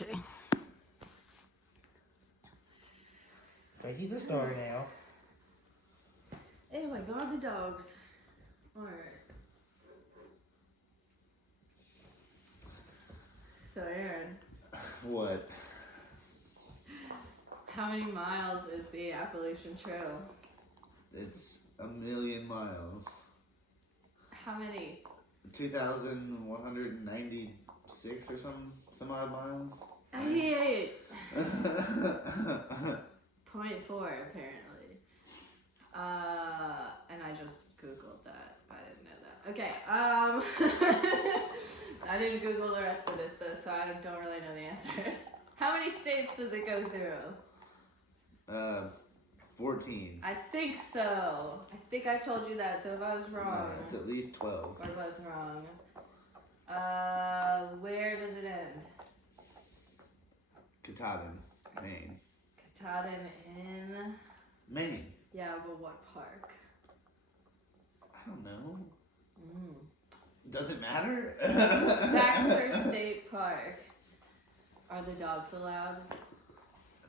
Okay. But he's a star now. Anyway, go on to dogs. Alright. So, Aaron. What? How many miles is the Appalachian Trail? It's 1,000,000 miles. How many? 2,196 or some odd miles. 98. 0.4 apparently. And I just Googled that. I didn't know that. Okay. I didn't Google the rest of this though, so I don't really know the answers. How many states does it go through? 14. I think so. I think I told you that, so if I was wrong. It's at least 12. We're both wrong. Where does it end? Katahdin, Maine. Katahdin in... Maine. Yeah, but what park? I don't know. Does it matter? Baxter State Park. Are the dogs allowed?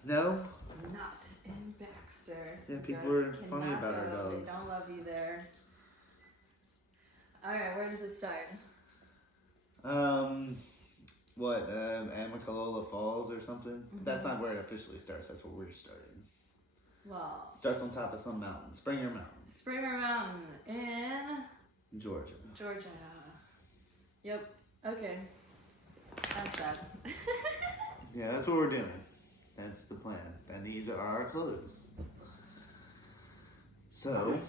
No. Not in Baxter. Yeah, people are funny about our go. dogs. They don't love you there. Alright, where does it start? Amicalola Falls or something? Mm-hmm. That's not where it officially starts. That's where we're starting. Well, It starts on top of some mountain. Springer Mountain. Springer Mountain in Georgia. Georgia. Yep. Okay. That's sad. Yeah, that's what we're doing. That's the plan. And these are our clues. So,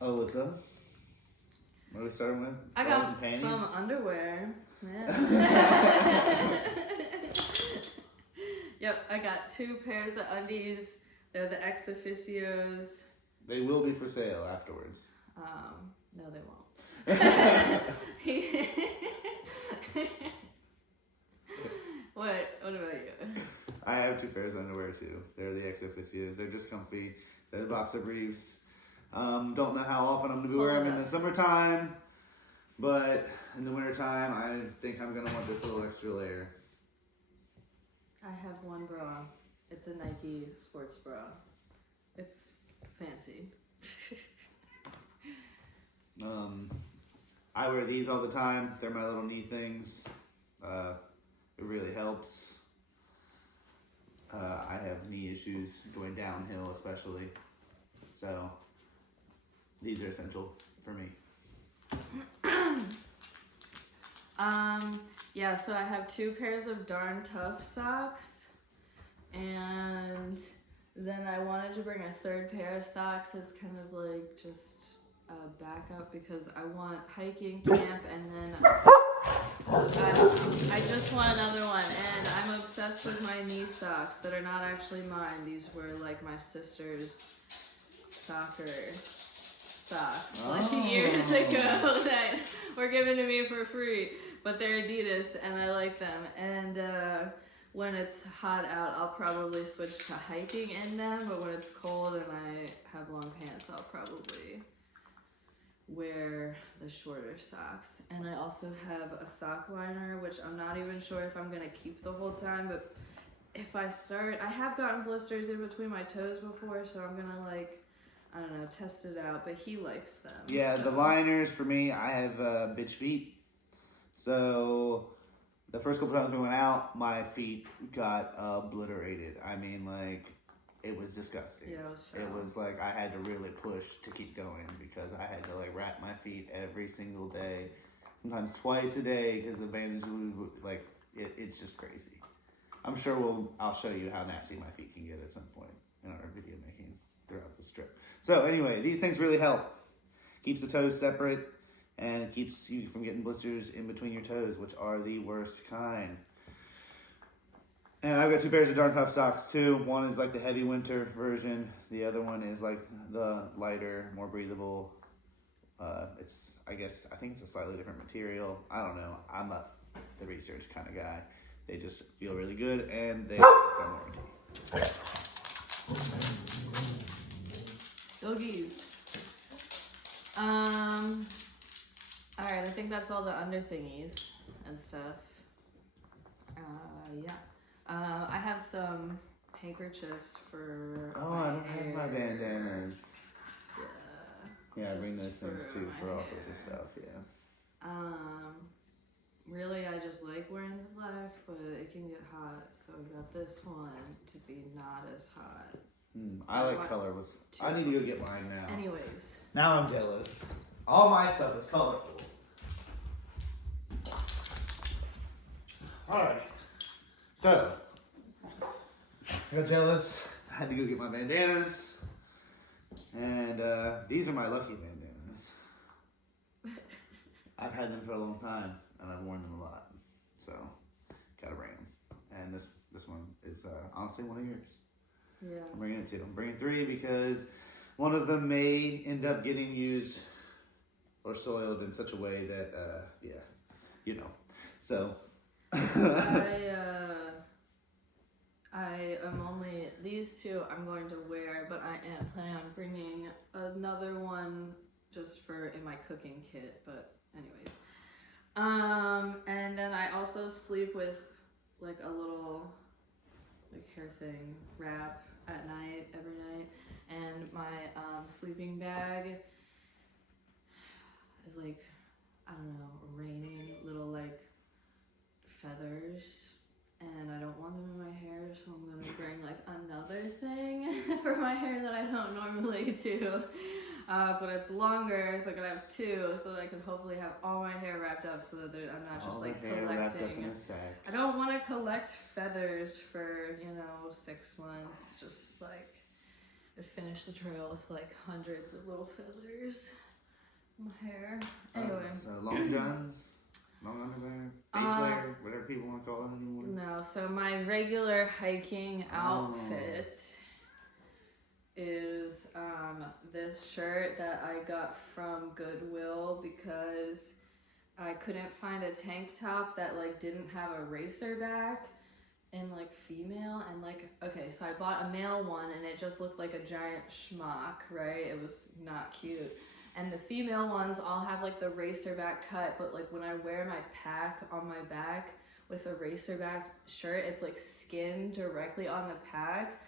Alyssa, what are we starting with? I Bras got and panties? some underwear. Yeah. Yep, I got 2 pairs of undies. They're the ex officios. They will be for sale afterwards. No, they won't. What about you? I have 2 pairs of underwear too. They're the ex officios. They're just comfy. They're the boxer briefs. Don't know how often I'm gonna be wearing them in the summertime, but in the wintertime, I think I'm gonna want this little extra layer. I have one bra. It's a Nike sports bra. It's fancy. I wear these all the time. They're my little knee things. It really helps. I have knee issues going downhill, especially. So these are essential for me. Yeah, so I have 2 pairs of Darn Tough socks, and then I wanted to bring a 3rd pair of socks as kind of like just a backup because I want hiking camp, and then I just want another one, and I'm obsessed with my knee socks that are not actually mine. These were like my sister's soccer socks like years ago that were given to me for free, but they're Adidas and I like them, and when it's hot out I'll probably switch to hiking in them, but when it's cold and I have long pants I'll probably wear the shorter socks. And I also have a sock liner, which I'm not even sure if I'm gonna keep the whole time, but if I start, I have gotten blisters in between my toes before, so I'm gonna I don't know, test it out, but he likes them. Yeah, the liners for me, I have bitch feet. So the first couple times we went out, my feet got obliterated. I mean, it was disgusting. Yeah, it was foul. It was like I had to really push to keep going because I had to wrap my feet every single day, sometimes twice a day, because the bandage would it's just crazy. I'm sure I'll show you how nasty my feet can get at some point in our video making throughout this trip. So anyway, these things really help. Keeps the toes separate and keeps you from getting blisters in between your toes, which are the worst kind. And I've got 2 pairs of Darn Tough socks too. One is the heavy winter version. The other one is the lighter, more breathable. I think it's a slightly different material. I don't know. I'm not the research kind of guy. They just feel really good and they come warranty. Doggies. Alright, I think that's all the under thingies and stuff. I have some handkerchiefs for Oh, my I don't have my hair. bandanas. Yeah, I bring Just those things for too my for all sorts of hair. stuff, yeah. Really, I just like wearing the black, but it can get hot, so I got this one to be not as hot. I like colorless. I need to go get mine now. Anyways. Now I'm jealous. All my stuff is colorful. Alright. So, I got jealous. I had to go get my bandanas. And these are my lucky bandanas. I've had them for a long time, and I've worn them a lot. So, gotta bring them. And this one is honestly one of yours. Yeah. I'm bringing it too. I'm bringing 3 because one of them may end up getting used or soiled in such a way that, you know. So. I am only, these 2 I'm going to wear, but I am planning on bringing another one just for in my cooking kit, but anyways. And then I also sleep with like a little like hair thing wrap at night, every night, and my sleeping bag is like, I don't know, raining little like feathers, and I don't want them in my hair, so I'm gonna bring like another thing for my hair that I don't normally do, but it's longer, so I can have 2, so that I can hopefully have all my hair wrapped up, so that I'm not just like collecting. I don't want to collect feathers for 6 months, just like finish the trail with like hundreds of little feathers in my hair. Anyway, so long johns. Long underwear, base layer, whatever people want to call it anymore. No, so my regular hiking outfit is this shirt that I got from Goodwill because I couldn't find a tank top that like didn't have a racer back and like female, and like, okay, so I bought a male one and it just looked like a giant schmuck, right? It was not cute. And the female ones all have like the racer back cut, but like when I wear my pack on my back with a racer back shirt, it's like skin directly on the pack.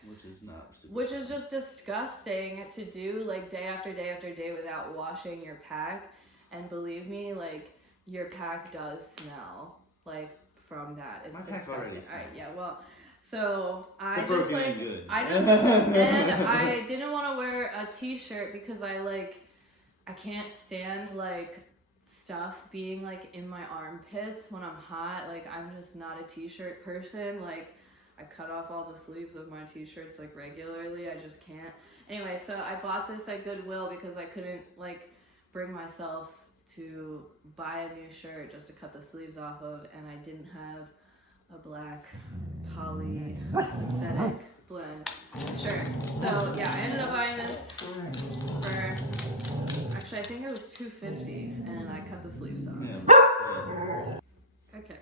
Which is just disgusting to do like day after day after day without washing your pack. And believe me, like your pack does smell like from that. It's disgusting. Alright, yeah, well, so I just like, and I didn't want to wear a t-shirt because I can't stand like stuff being like in my armpits when I'm hot. Like I'm just not a t-shirt person. Like I cut off all the sleeves of my t-shirts like regularly. I just can't. Anyway, so I bought this at Goodwill because I couldn't like bring myself to buy a new shirt just to cut the sleeves off of, and I didn't have a black poly synthetic blend shirt. So yeah, I ended up buying this for, actually I think it was $2.50, and I cut the sleeves off. Okay.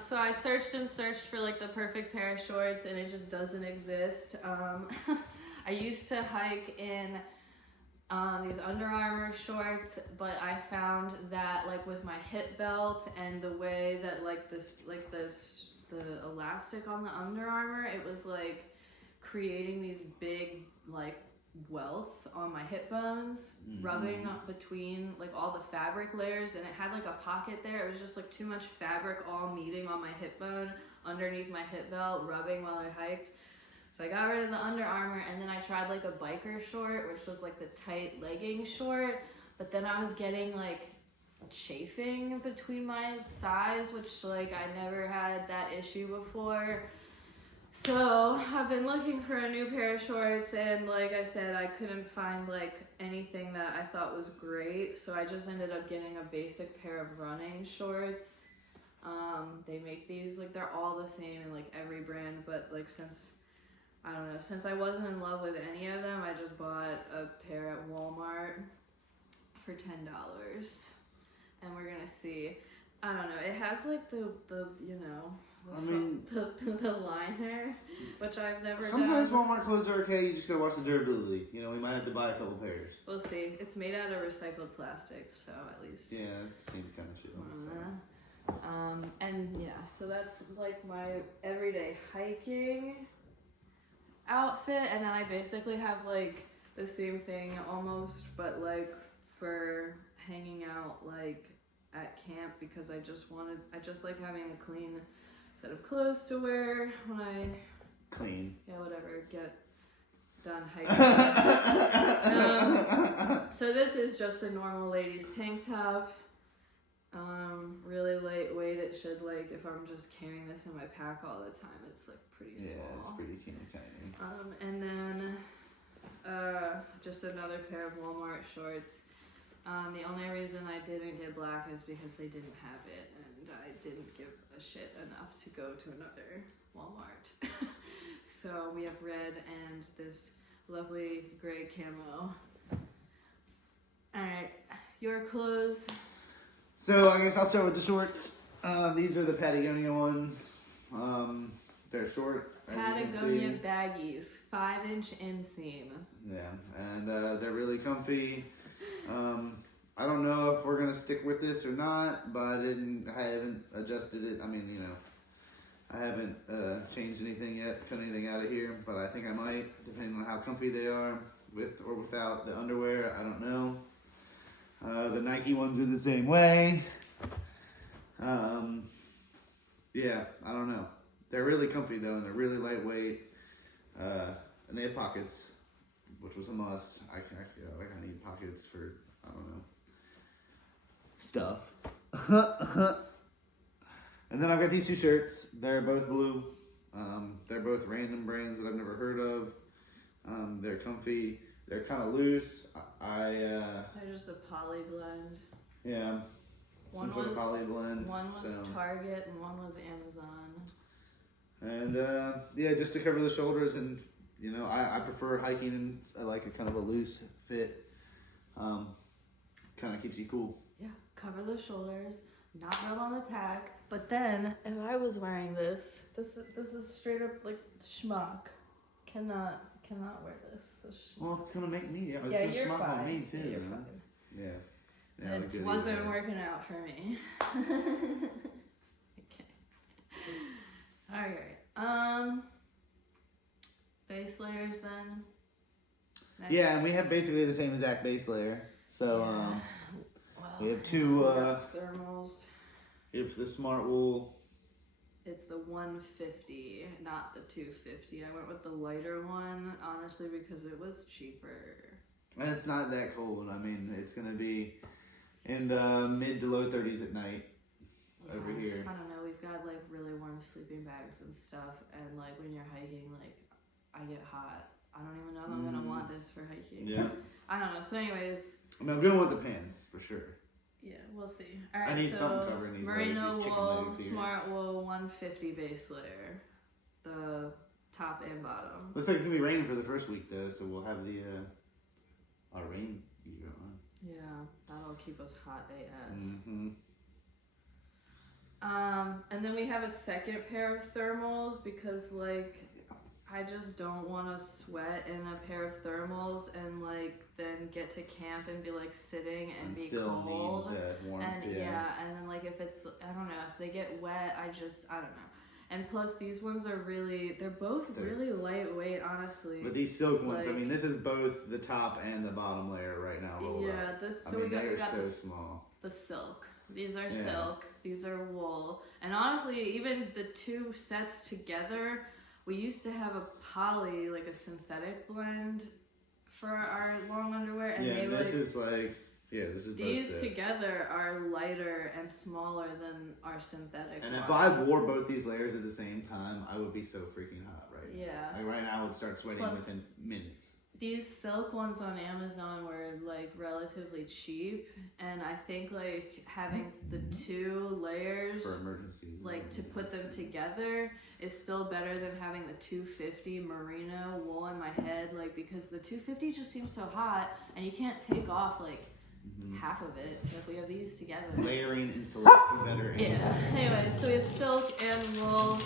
So I searched and searched for like the perfect pair of shorts, and it just doesn't exist. I used to hike in these Under Armour shorts, but I found that like with my hip belt and the way that the elastic on the Under Armour, it was like creating these big like welts on my hip bones, rubbing up between like all the fabric layers, and it had like a pocket there. It was just like too much fabric all meeting on my hip bone underneath my hip belt, rubbing while I hiked. So I got rid of the Under Armour, and then I tried like a biker short, which was like the tight legging short, but then I was getting like chafing between my thighs, which like I never had that issue before. So I've been looking for a new pair of shorts, and like I said, I couldn't find like anything that I thought was great, so I just ended up getting a basic pair of running shorts. They make these, like they're all the same in like every brand, but like since I wasn't in love with any of them, I just bought a pair at Walmart for $10, and we're gonna see. I don't know, it has like the liner, which I've never Sometimes done. Walmart clothes are okay, you just gotta watch the durability. You know, we might have to buy a couple pairs. We'll see. It's made out of recycled plastic, so at least. Yeah, it seems kind of shit. And yeah, so that's like my everyday hiking outfit, and then I basically have like the same thing almost, but like for hanging out like at camp, because I just like having a clean set of clothes to wear when I get done hiking. So this is just a normal lady's tank top. Really lightweight. It should, like, if I'm just carrying this in my pack all the time, it's like pretty small. Yeah, it's pretty teeny tiny. And then just another pair of Walmart shorts. The only reason I didn't get black is because they didn't have it, and I didn't give a shit enough to go to another Walmart. So we have red and this lovely gray camo. Alright, your clothes. So I guess I'll start with the shorts. These are the Patagonia ones. They're short. Patagonia baggies, 5-inch inseam. Yeah, and they're really comfy. I don't know if we're gonna stick with this or not, but I haven't adjusted it. I mean, you know, I haven't changed anything yet, cut anything out of here, but I think I might, depending on how comfy they are, with or without the underwear. I don't know. The Nike ones are the same way. Yeah, I don't know. They're really comfy though, and they're really lightweight. And they have pockets, which was a must. I need pockets for, I don't know, stuff. And then I've got these two shirts. They're both blue. They're both random brands that I've never heard of. They're comfy. They're kind of loose. They're just a poly blend. Yeah. Some sort of poly blend. One was Target and one was Amazon. And yeah, just to cover the shoulders, and you know, I prefer hiking in like a kind of a loose fit. Kind of keeps you cool. Yeah, cover the shoulders, not rub on the pack. But then, if I was wearing this is straight up like schmuck. Cannot wear this. Well, it's gonna make me. It's yeah, gonna you're schmuck fine. on me too. Yeah, you're you know? fine. Yeah. It wasn't working out for me. Okay. Alright. Base layers then. Next. Yeah, and we have basically the same exact base layer. So we have two thermals. We have the Smart Wool. It's the 150, not the 250. I went with the lighter one, honestly, because it was cheaper. And it's not that cold. I mean, it's gonna be in the mid to low 30s at night over here. I don't know. We've got like really warm sleeping bags and stuff, and like when you're hiking, like I get hot. I don't even know if I'm gonna want this for hiking. Yeah. I don't know. So, anyways. I mean, I'm gonna want the pants for sure. Yeah, we'll see. All right, I need something covering these merino legs, these wool, legs here. Smart Wool, 150 base layer, the top and bottom. Looks like it's gonna be raining for the first week though, so we'll have the our rain gear on. Yeah, that'll keep us hot AF. Mm-hmm. And then we have a second pair of thermals because like I just don't want to sweat in a pair of thermals and like then get to camp and be like sitting and be still cold. Need that warmth, and yeah, and then like if it's, I don't know, if they get wet, I don't know. And plus these ones are they're both really lightweight, honestly. But these silk ones, I mean, this is both the top and the bottom layer right now. Yeah, we got so small. The silk. These are silk. These are wool. And honestly, even the two sets together, we used to have a poly, like a synthetic blend for our long underwear. And this is these both together are lighter and smaller than our synthetic And one. if I wore both these layers at the same time, I would be so freaking hot right now. Yeah. Like right now I would start sweating within minutes. These silk ones on Amazon were like relatively cheap, and I think like having the two layers for emergencies, like to put them together is still better than having the 250 merino wool in my head, like because the 250 just seems so hot and you can't take off like half of it. So if we have these together, layering insulates better. Yeah. Anyway, so we have silk and wool.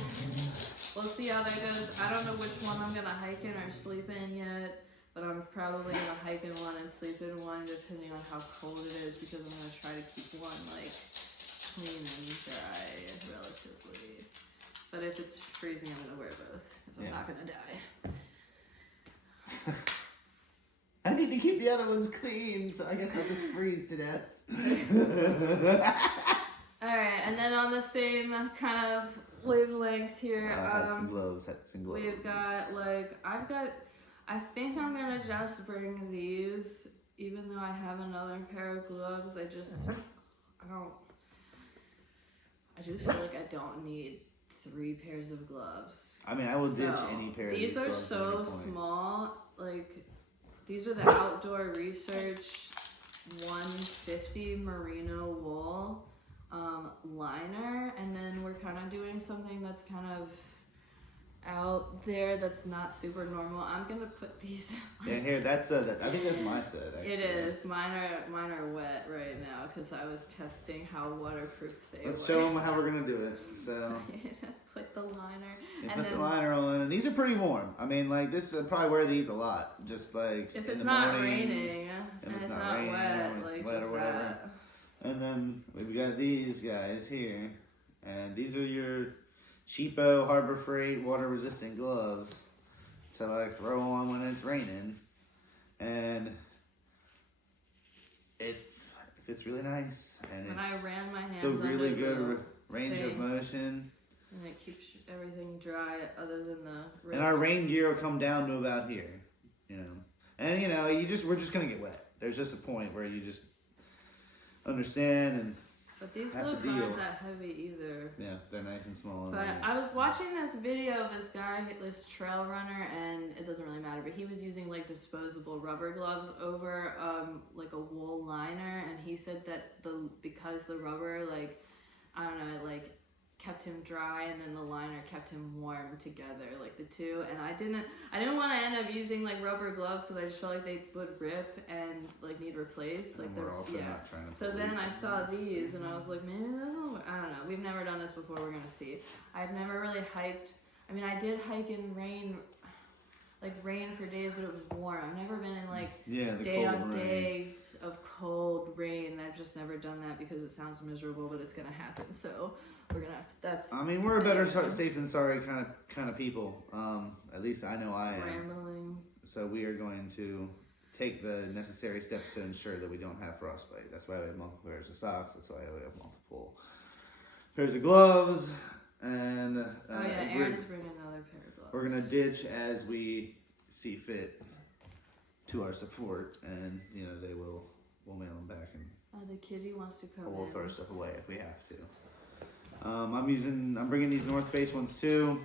We'll see how that goes. I don't know which one I'm gonna hike in or sleep in yet. But I'm probably gonna hike in one and sleep in one depending on how cold it is, because I'm gonna try to keep one like clean and dry, relatively. But if it's freezing, I'm gonna wear both, because I'm not gonna die. I need to keep the other ones clean, so I guess I'll just freeze to death. Alright, and then on the same kind of wavelength here, hats and gloves. we've got, like, I think I'm gonna just bring these, even though I have another pair of gloves. I just feel like I don't need 3 pairs of gloves. I mean, I will ditch any pair of these gloves. These are so small. Like, these are the Outdoor Research 150 merino wool liner, and then we're kind of doing something that's kind of out there that's not super normal. I'm gonna put these yeah, here, that's I think that's my set, actually. It is. Mine are wet right now because I was testing how waterproof they were. Let's show them how we're gonna do it. So put the liner put the liner on, and these are pretty warm. I mean, like, this I'd probably wear these a lot, just like if in it's the not mornings, raining and it's not raining, wet, like wet just or whatever. that. And then we've got these guys here, and these are your cheapo Harbor Freight water resistant gloves to like throw on when it's raining, and it fits really nice, and when I ran my hands still really under good the range of sink, motion, and it keeps everything dry other than the wrist. and our rain gear will come down to about here, you know, and you know we're just gonna get wet. There's just a point where you just understand and. But these Have to gloves deal. aren't that heavy either. Yeah, they're nice and small. But I was watching this video of this guy, this trail runner, and it doesn't really matter, but he was using like disposable rubber gloves over like a wool liner, and he said that because the rubber, like, I don't know, it like kept him dry, and then the liner kept him warm together, like the two. And I didn't want to end up using like rubber gloves because I just felt like they would rip and like need replaced. Like we're also not trying to. So then I saw these and I was like, maybe I don't know. We've never done this before. We're gonna see. I've never really hiked. I mean, I did hike in rain, like rain for days, but it was warm. I've never been in like day on days of cold rain. I've just never done that because it sounds miserable, but it's gonna happen. So we're gonna. I mean, we're a better safe than sorry kind of people. At least I know I am. Rambling. So we are going to take the necessary steps to ensure that we don't have frostbite. That's why we have multiple pairs of socks. That's why we have multiple pairs of gloves. And Aaron's bringing another pair of gloves. We're gonna ditch as we see fit to our support, and you know we'll mail them back, and the kitty wants to come. we'll throw stuff away if we have to. I'm bringing these North Face ones too.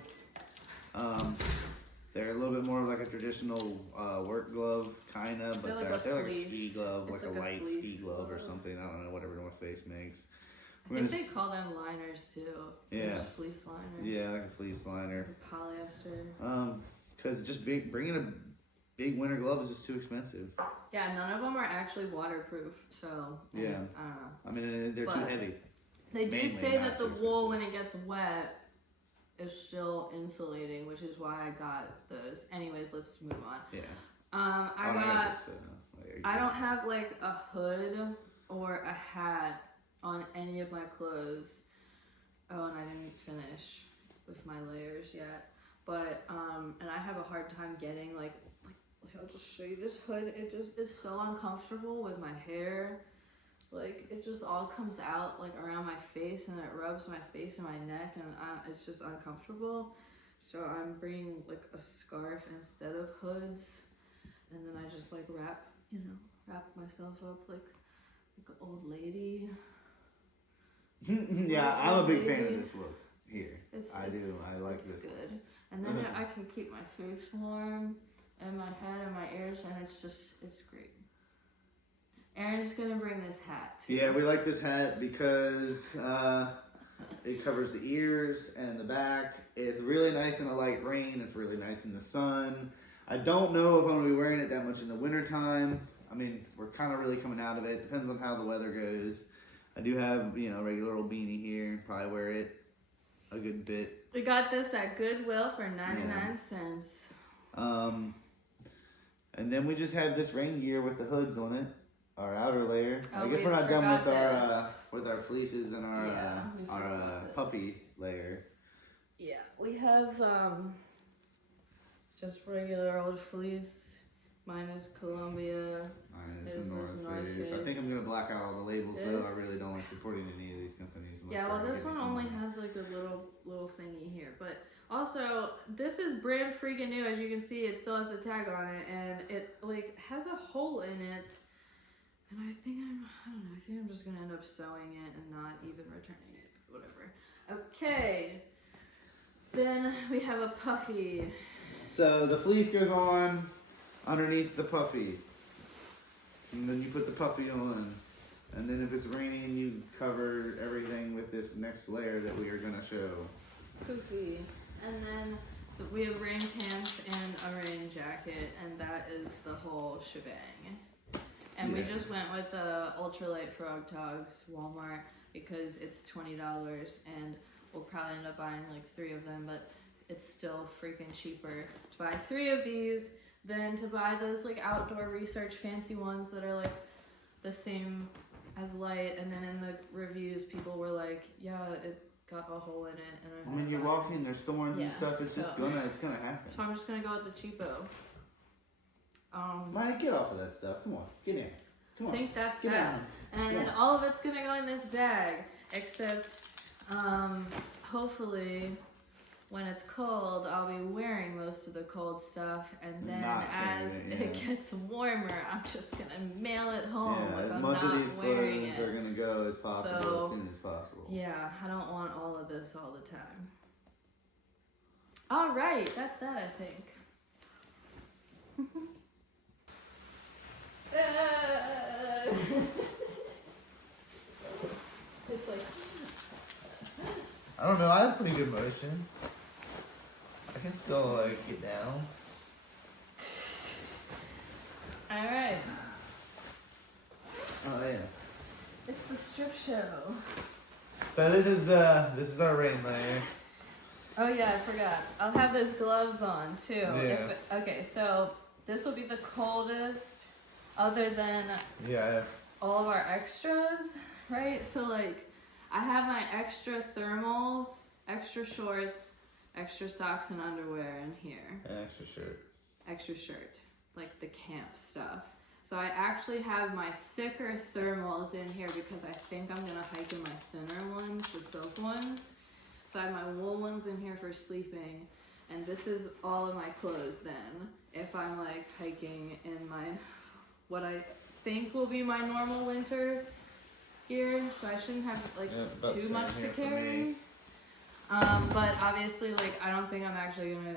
They're a little bit more like a traditional work glove, kind of, but they're like a ski glove, like a white ski glove or something. I don't know, whatever North Face makes. I think they call them liners too. Yeah. Just fleece liners. Yeah, like a fleece liner. Or polyester. Because just bringing a big winter glove is just too expensive. Yeah, none of them are actually waterproof, so. Yeah. I don't know. I mean, they're too heavy. They do say that the wool, when it gets wet, is still insulating, which is why I got those. Anyways, let's move on. Yeah. I don't have like a hood or a hat on any of my clothes. Oh, and I didn't finish with my layers yet. But, and I have a hard time getting like I'll just show you this hood. It just is so uncomfortable with my hair. Like, it just all comes out like around my face, and it rubs my face and my neck, and it's just uncomfortable. So I'm bringing like a scarf instead of hoods, and then I just like wrap myself up like an old lady. Yeah, I'm a big fan of this look here. I like this. It's good. And then I can keep my face warm, and my head and my ears, and it's great. Aaron's gonna bring this hat too. Yeah, we like this hat because it covers the ears and the back. It's really nice in a light rain. It's really nice in the sun. I don't know if I'm gonna be wearing it that much in the winter time. I mean, we're kind of really coming out of it. Depends on how the weather goes. I do have, a regular old beanie here. Probably wear it a good bit. We got this at Goodwill for 99 cents. And then we just have this rain gear with the hoods on it. our outer layer. Oh, I guess we we're not done forgot with our fleeces and Yeah, we our forgot this. puffy layer. Yeah, we have just regular old fleece. Mine is Columbia. Mine is His the is North North Face. I Face. think I'm gonna black out all the labels though. I This- really don't like supporting any of these companies. unless Yeah, they're well, gonna this give me one some only money. has like a little thingy here, but also this is brand freaking new. As you can see, it still has the tag on it, and it like has a hole in it. And I think I don't know. I think I'm just gonna end up sewing it and not even returning it. Whatever. Okay. Then we have a puffy. So the fleece goes on underneath the puffy, and then you put the puffy on, and then if it's raining, you cover everything with this next layer that we are gonna show. Poofy. And then we have rain pants and a rain jacket, and that is the whole shebang. And we Yeah. just went with the ultralight frog togs Walmart because it's $20 and we'll probably end up buying like 3 of them, but it's still freaking cheaper to buy 3 of these than to buy those like outdoor research fancy ones that are like the same as light. And then in the reviews, people were like, yeah, it got a hole in it. And When you're walking, there's storms Yeah, and stuff. It's just so- it's gonna happen. So I'm just gonna go with the cheapo. Mike, get off of that stuff. Come on, get in. Come I on, think that's get that. down. And Yeah. all of it's gonna go in this bag, except hopefully when it's cold, I'll be wearing most of the cold stuff, and then Not as carrying it it, gets warmer, I'm just gonna mail it home. Yeah, if as I'm much not of these wearing clothes it. are gonna go as possible So- as soon as possible. Yeah, I don't want all of this all the time. All right, that's that, I think. It's like, I don't know, I have pretty good motion. I can still like get down. all right, Oh yeah. it's the strip show. So this is our rain layer. Oh yeah, I forgot. I'll have those gloves on too. Yeah. Okay, so this will be the coldest, other than Yeah. all of our extras, right? So like, I have my extra thermals, extra shorts, extra socks and underwear in here. An extra shirt. Extra shirt, like the camp stuff. So I actually have my thicker thermals in here because I think I'm gonna hike in my thinner ones, the silk ones. So I have my wool ones in here for sleeping, and this is all of my clothes then. If I'm like hiking in my, what I think will be my normal winter gear, so I shouldn't have like Yeah, about the too same much to here for me. carry. But obviously, like, I don't think I'm actually gonna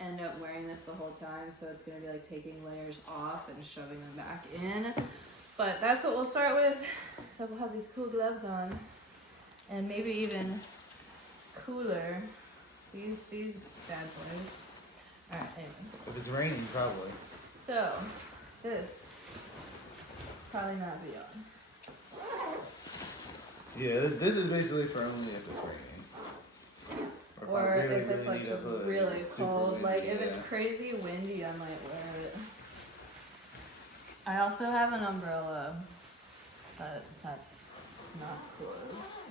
end up wearing this the whole time, so it's gonna be like taking layers off and shoving them back in. But that's what we'll start with. So we'll have these cool gloves on, and maybe even cooler, these bad boys. All right, anyway. If it's raining, probably. So this probably not be on. Yeah, this is basically for only if it's raining. Or I really, if it's really like need just a hood, really it's super cold, windy, like if it's yeah. crazy windy, I might wear it. I also have an umbrella, but that's not close.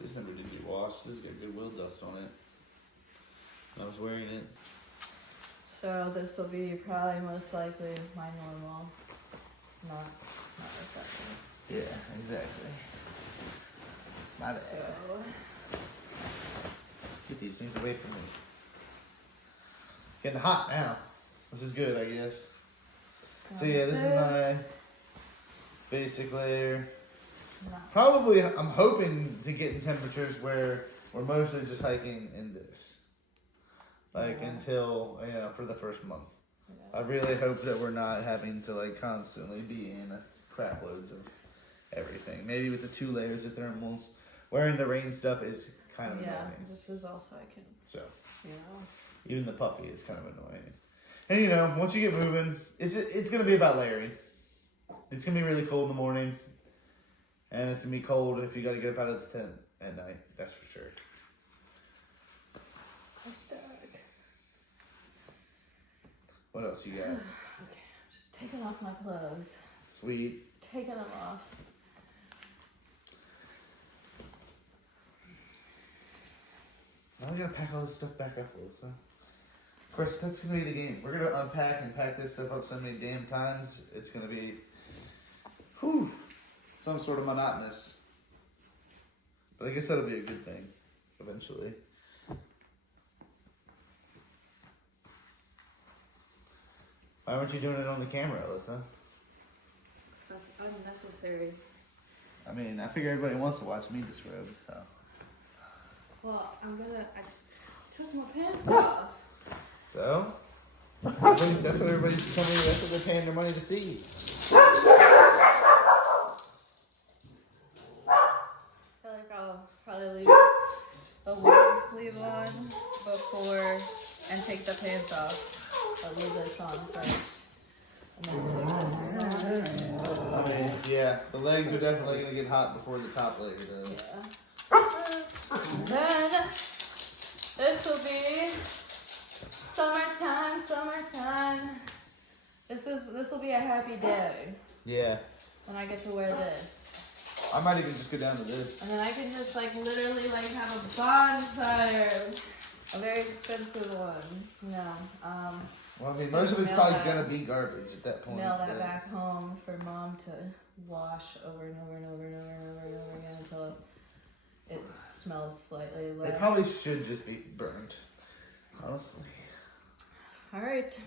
This never did get washed. This has got Goodwill dust on it. I was wearing it. So this will be probably most likely my normal. It's not refreshing. Yeah, exactly. My bad. So Get these things away from me. Getting hot now, which is good, I guess. So yeah, this is my basic layer. not Probably, I'm hoping to get in temperatures where we're mostly just hiking in this. Like Yeah. until, for the first month. yeah. I really hope that we're not having to like constantly be in crap loads of everything. Maybe with the 2 layers of thermals. Wearing the rain stuff is kind of Yeah, annoying. this is also I can, So you know. even the puffy is kind of annoying. And once you get moving, it's gonna be about layering. It's gonna be really cold in the morning, and it's gonna be cold if you got to get up out of the tent at night. That's for sure. It's dark. What else you got? Okay, I'm just Just taking off my clothes. Sweet. Taking them off. Now we gotta pack all this stuff back up, Alyssa. Of course, that's gonna be the game. We're gonna unpack and pack this stuff up so many damn times. It's gonna be, whew, some sort of monotonous. But I guess that'll be a good thing, eventually. Why weren't you doing it on the camera, Alyssa? That's unnecessary. I mean, I figure everybody wants to watch me disrobe, so. Well, I took my pants off. So? That's what everybody's telling me, that's what they're paying their money to see. I feel like I'll probably leave the long sleeve on before and take the pants off. I'll leave this on first. And then take this one off. I mean, yeah, the legs are definitely going to get hot before the top layer does. Yeah. And then this will be summertime. This will be a happy day Yeah. when I get to wear this. I might even just go down to this. And then I can just like literally like have a bonfire. A very expensive one. Yeah. Well, I mean, So most of it's mail probably that- going to be garbage at that point. Mail that but- back home for mom to wash over and over and over and over and over and over again until it smells slightly less. They probably should just be burnt, honestly. Alright.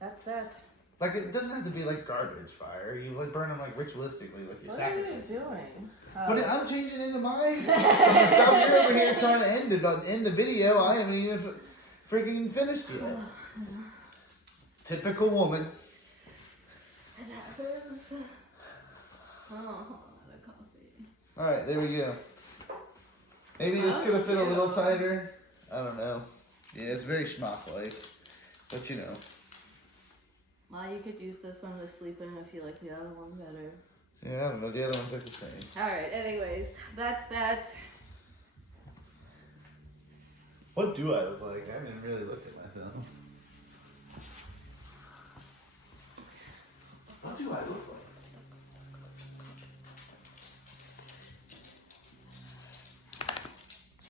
That's that. Like, it doesn't have to be like garbage fire. You like burn them like ritualistically, like you're What are you sacrificing. doing? But I'm changing into my summer stuff. You're over here trying to end the video. I haven't even freaking finished yet. Typical woman. It happens. Oh, hold on, a coffee. Alright, there we go. Maybe this could have fit a little tighter. I don't know. Yeah, it's very schmuck-like. But you know. Well, you could use this one to sleep in if you like the other one better. Yeah, I don't know. The other one's like the same. Alright, anyways, that's that. What do I look like? I haven't really looked at myself.